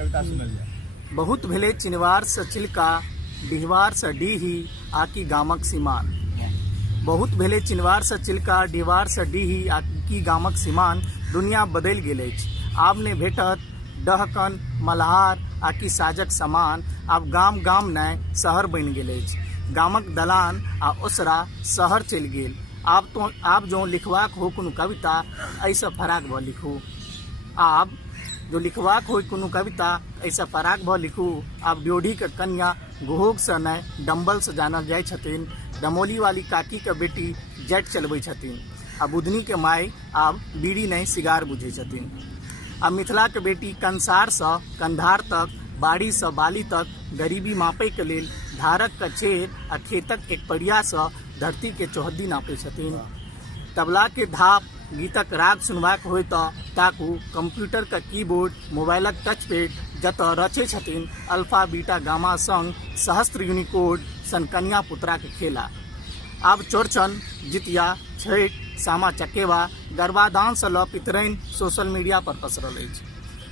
कविता सुनल जाए। बहुत भेले चिनवार से चिलका, डिहवार से डीही, आकी गामक सीमान। बहुत भेले चिनवार से चिलका, डिहवार से डीही, आकी गामक सीमान। दुनिया बदल गेल अछि, आब ने भेटत डहकन मल्हार आकी साजक समान। आब गाम गाम नै शहर बनि गेल अछि, गामक दलान आ ओसरा शहर चलि गेल। आब जो लिखवाक हो कोनो कविता, ऐसा फराक भ लिखू। आब जो लिखवाक हो कोनो कविता, ऐसा फराक भ लिखू। आब ड्योढ़ी के कन्या गोहोग से नै डम्बल से जानल जाइ छथिन। डमोली वाली काकी के बेटी जेट चलबै छथिन। आ बुधनी के माय आब बीड़ी नहीं सिगार बुझै छथिन। अब मिथिला के बेटी कंसार से कंधार तक, बाड़ी से बाली तक गरीबी मापे के लेल धारक के चेर आ खेतक एक परिया से धरती के चौहद्दी नापे छथिन। तबला के धाप, गीतक राग सुनबाक होय ताकू कंप्यूटर के कीबोर्ड, मोबाइलक टच पैड जतऽ रचे छथिन अल्फा बीटा गामा संग सहस्त्र यूनिकोड सन कन्या पुत्रा के खेला। आब चौड़चन, जितिया, छठ, सामा चकेवा, गर्भाधान से ल पितरैन सोशल मीडिया पर पसरल अछि।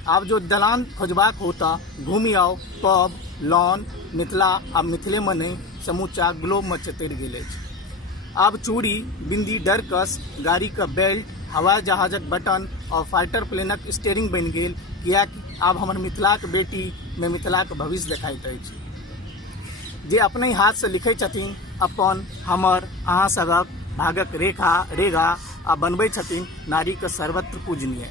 आब जो दलान खोजबाक होता घूमि आओ पब, लॉन, मिथिला आब मिथिले में नहीं समूचा ग्लोब में चतरि गेल अछि। आब चूड़ी, बिंदी, डरकस, गाड़ी का बेल्ट, हवाई जहाजक बटन और फाइटर प्लेनक स्टीयरिंग बनि गेल, कियाकि आब हमर मिथिलाक बेटी में मिथिलाक भविष्य देखाइत अछि। जे अपने हाथ से लिखे छथिन अपन, हमर, अहाँ सबक भागक रेगा आ बनबै छथिन नारी के सर्वत्र पूजनीय।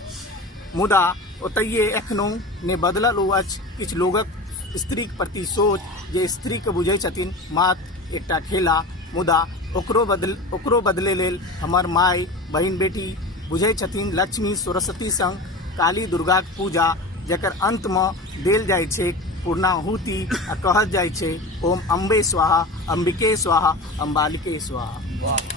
मुदा ओतइये एखनो ने बदलल अछि किछु लोगक स्त्रीक प्रति सोच, जे स्त्री के बुझै छथिन मात्र एकटा खेला। मुदा ओकरो बदले लेल हमर माय, बहिन, बेटी बुझै छथिन लक्ष्मी सरस्वती संग काली दुर्गा के पूजा, जकर अंत में देल जाइ छै पूर्णाहुति आ कहल जाइ छै ओम अम्बे स्वाहा, अंबिके स्वाहा, अम्बालिके स्वाहा।